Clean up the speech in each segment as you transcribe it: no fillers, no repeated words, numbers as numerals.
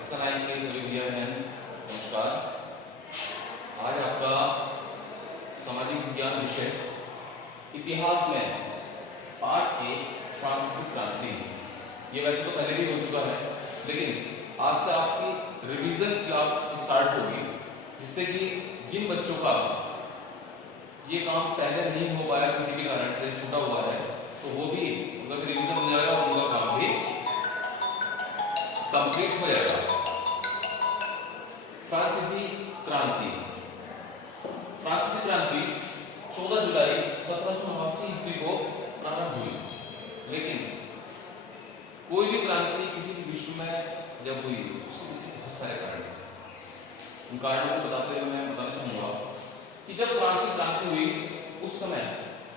कक्षा 9 के सभी भैया बहन नमस्कार। आज आपका सामाजिक विज्ञान विषय इतिहास में पार्ट 1 फ्रांसीसी क्रांति। ये वैसे तो पहले भी हो चुका है, लेकिन आज से आपकी रिवीजन क्लास स्टार्ट होगी, जिससे कि जिन बच्चों का ये काम पहले नहीं हो पाया, किसी भी कारण से छूटा हुआ है, तो वो भी उनका रिवीजन हो जाएगा और उनका काम भी कंप्लीट हो जाएगा। फ्रांसीसी क्रांति। फ्रांसीसी क्रांति 14 जुलाई 1789 ईस्वी को प्रारंभ हुई, लेकिन कोई भी क्रांति किसी भी विश्व में जब हुई उसके पीछे बहुत सारे कारण हैं। उन कारणों को बताते हुए मैं बताना चाहूंगा कि जब फ्रांसीसी क्रांति हुई उस समय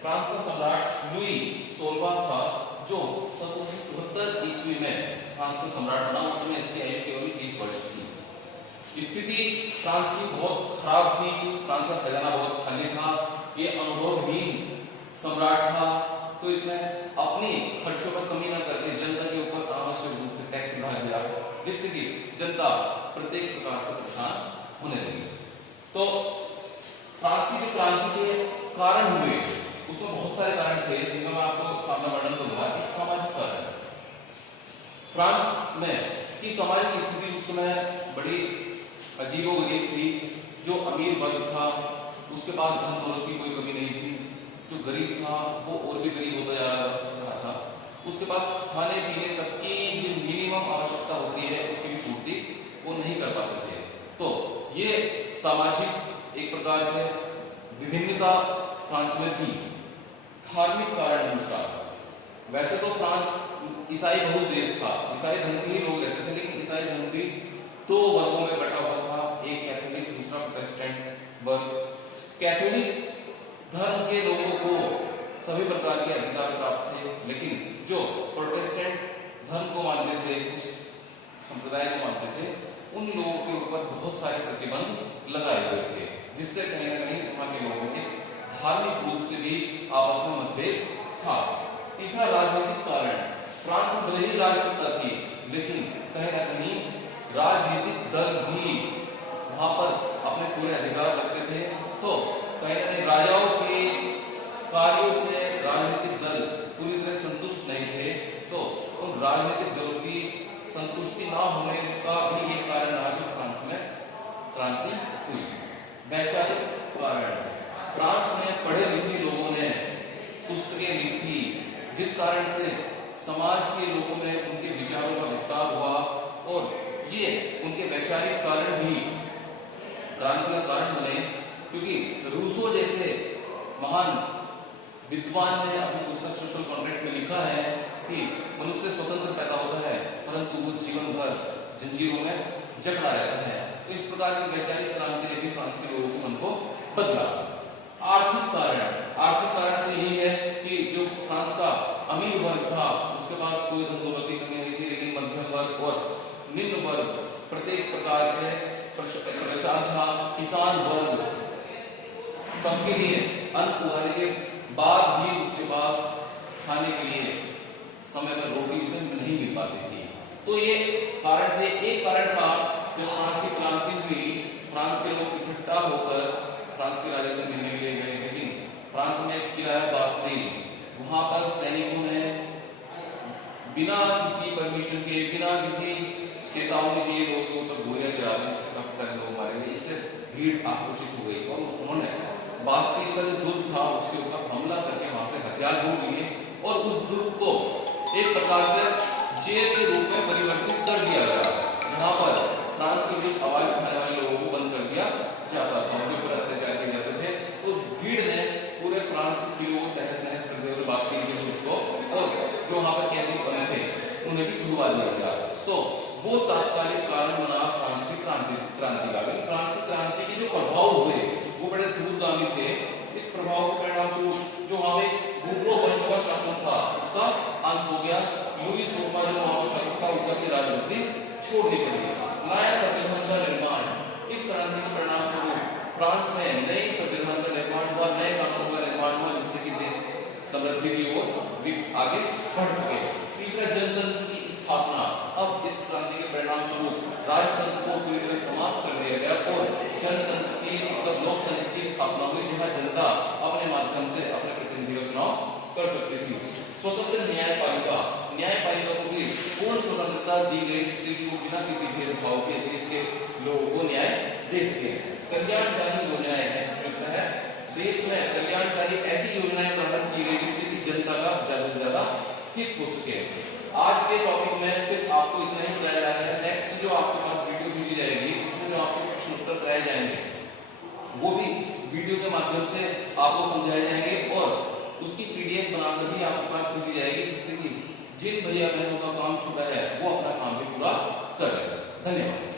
फ्रांस का सम्राट लुई 16वां था, जो 1774 ईस्वी में फ्रांस का सम्राट बना। उस समय इसकी आयु केवल 20 वर्ष थी। स्थिति फ्रांस की बहुत खराब थी, फ्रांस का खजाना बहुत खाली था, ये अनुभवहीन सम्राट था, तो इसने अपनी खर्चों पर कमी न करके जनता के ऊपर अनावश्यक रूप से टैक्स बढ़ा दिया, जिससे कि जनता प्रत्येक प्रकार से परेशान होने लगी। तो फ्रांस की जो क्रांति के कारण हुए उसमें बहुत सारे कारण थे, जिनका मैं आपको सामने वर्णन करूंगा। एक सामाजिक कारण, फ्रांस में की सामाजिक स्थिति उस समय बड़ी अजीबोगरीब थी। जो अमीर वर्ग था उसके पास धन दौलत की कोई कमी नहीं थी, जो गरीब था वो और भी गरीब होता जा रहा था। उसके पास खाने पीने तक की जो मिनिमम आवश्यकता होती है उसकी भी पूर्ति वो नहीं कर पाते थे। तो ये सामाजिक एक प्रकार से विभिन्नता फ्रांस में थी। धार्मिक कारण दूसरा, वैसे तो फ्रांस ईसाई बहुल देश था, ईसाई धर्म के ही लोग रहते थे, लेकिन ईसाई धर्म भी दो वर्गों में बटा हुआ था, एक कैथोलिक दूसरा प्रोटेस्टेंट वर्ग। कैथोलिक धर्म के लोगों को सभी प्रकार के अधिकार प्राप्त थे, लेकिन जो प्रोटेस्टेंट धर्म को मानते थे, उस संप्रदाय को मानते थे, उन लोगों के ऊपर बहुत सारे प्रतिबंध लगाए हुए थे, जिससे कहीं ना कहीं वहां के लोगों के धार्मिक रूप से भी आपस में मतभेद था। तीसरा राजनीतिक कारण, फ्रांस में भले ही राजसत्ता थी, लेकिन कहीं ना कहीं राजनीतिक दल भी वहां पर अपने पूरे अधिकार रखते थे। तो कहीं ना कहीं राजाओं के कार्यों से राजनीतिक दल पूरी तरह संतुष्ट नहीं थे, तो उन राजनीतिक दलों की संतुष्टि न होने का भी एक कारण रहा जो फ्रांस में क्रांति हुई। वैचारिक कारण, फ्रांस में पढ़े लिखे लोगों ने पुस्तकें लिखी, जिस कारण से समाज के लोगों में उनके विचारों का विस्तार हुआ, और ये उनके वैचारिक कारण भी क्रांति का कारण बने। क्योंकि रूसो जैसे महान विद्वान ने अपनी पुस्तक सोशल कॉन्ट्रैक्ट में लिखा है कि मनुष्य स्वतंत्र पैदा होता है, परंतु वो जीवन भर जंजीरों में जकड़ा रहता है। तो इस प्रकार की वैचारिक क्रांति ने भी फ्रांस के लोगों के मन को बदला। आर्थिक कारण, आर्थिक कारण तो यही है कि जो फ्रांस का अमीर वर्ग था उसके पास कोई धन दौलत की कमी नहीं थी, लेकिन मध्यम वर्ग और निम्न वर्ग प्रत्येक प्रकार से परेशान था। किसान वर्ग, सबके लिए अन्न उगाने के बाद भी उसके पास खाने के लिए समय पर रोटी उसे नहीं मिल पाती थी। तो ये कारण थे। एक कारण था जब फ्रांस की क्रांति हुई, फ्रांस के लोग इकट्ठा होकर फ्रांस के राजा से मिलने के लिए गए, लेकिन फ्रांस में एक किला है बास्तिल, वहां पर सैनिकों ने बिना किसी परमिशन के, बिना किसी चेतावनी दिए लोगों के ऊपर गोलियां चला दी, जिससे काफी सारे लोग मारे गए। इससे भीड़ आक्रोशित हो गई और उन्होंने बास्तिल का जो दुर्ग था उसके ऊपर हमला करके वहां से हथियार ढूंढ लिए और उस दुर्ग को एक प्रकार से जेल के रूप में परिवर्तित कर दिया गया, जहां पर फ्रांस के बीच आवाज उठाने वाले लोगों को बंद कर दिया जाता था, उनके ऊपर अत्याचार किए जाते थे। तो भीड़ ने पूरे फ्रांस के किलों को तहस नहस कर दिया बास्तिल के दुर्ग को, और जो वहां पर कैदी बने थे उन्हें भी छुड़वा दिया गया। तो वो तात्कालिक कारण बना फ्रांस की क्रांति का। फ्रांस की क्रांति के जो प्रभाव हुए वो बड़े दूरगामी थे। इस प्रभाव के परिणाम स्वरूप जो वहां पे बूर्बो वंश का शासन था उसका अंत हो गया। लुई 16वां जो वहां पर शासक था उसे अपनी राजगद्दी छोड़नी पड़ी। नया संविधान का निर्माण, इस क्रांति के परिणाम स्वरूप फ्रांस में नई संविधान का निर्माण हुआ, नए कानूनों का निर्माण हुआ, जिससे कि देश समृद्धि की ओर आगे बढ़ सके। तीसरा, जनतंत्र की स्थापना। अब इस क्रांति के परिणाम स्वरूप दी गई जिससे कि वो बिना किसी भेदभाव के देश के लोगों को न्याय दे सके। कल्याणकारी योजनाएं है, देश में कल्याणकारी ऐसी योजनाएं प्रारंभ की गई जिससे कि जनता का ज्यादा से ज्यादा हित हो सके। आज के टॉपिक में सिर्फ आपको इतना ही बताया जा रहा है। नेक्स्ट जो आपके पास वीडियो भेजी जाएगी उसमें जो आपको प्रश्न उत्तर कराए जाएंगे वो भी वीडियो के माध्यम से आपको समझाए जाएंगे और उसकी पीडीएफ बनाकर भी आपके पास भेजी जाएगी जिससे कि जिन भैया बहनों का काम छूटा है वो अपना काम भी पूरा कर लेगा। धन्यवाद।